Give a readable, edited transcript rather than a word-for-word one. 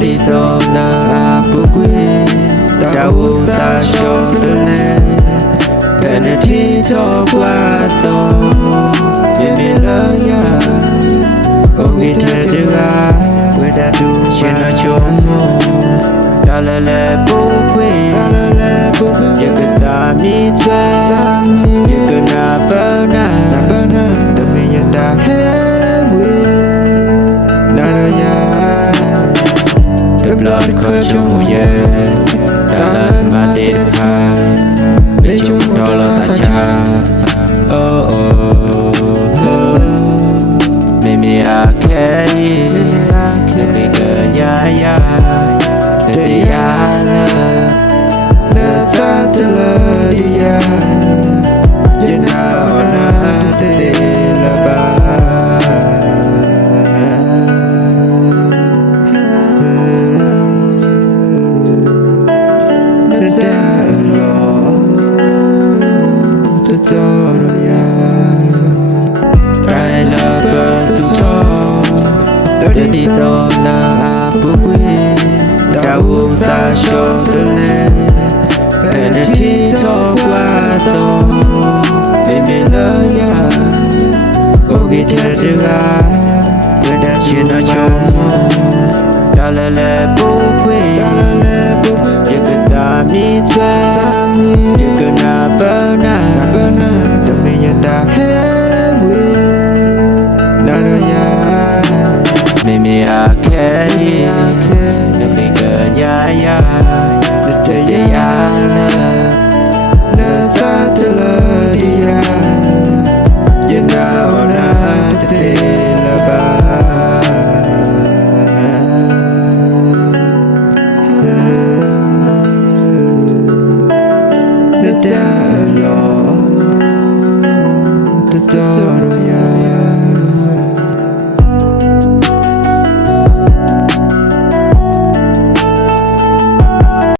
đi do na bố quê đau ta cho tôi lên bên đi cho qua to bên mình lỡ nhà ông nghĩ thế chứ à quê đã đủ chuyện nói chung ta là bố quê giờ cứ ta mi chơi giờ cứ na bơ na ta mi nhận ta hết quê na rồi ya tập lọt khơi cho mùa ye ta lần mà đến hai để chúng đó là ta cha oh oh mimi akei mimi kenyaya jadi ala nata telah jena ona telaba đi do na bố quê đau ta cho tôi lên bên đi cho qua to bên mình lỡ nhà ô ghi thế chứ à người đã chuyện nói chung ta là bố quê giờ cứ ta mi chơi giờ cứ na bơ na ta mi nhận ta hết quê na rồi ya mimi akei mimi kenyaya jadi ala nata telah dia jena ona telaba nata lo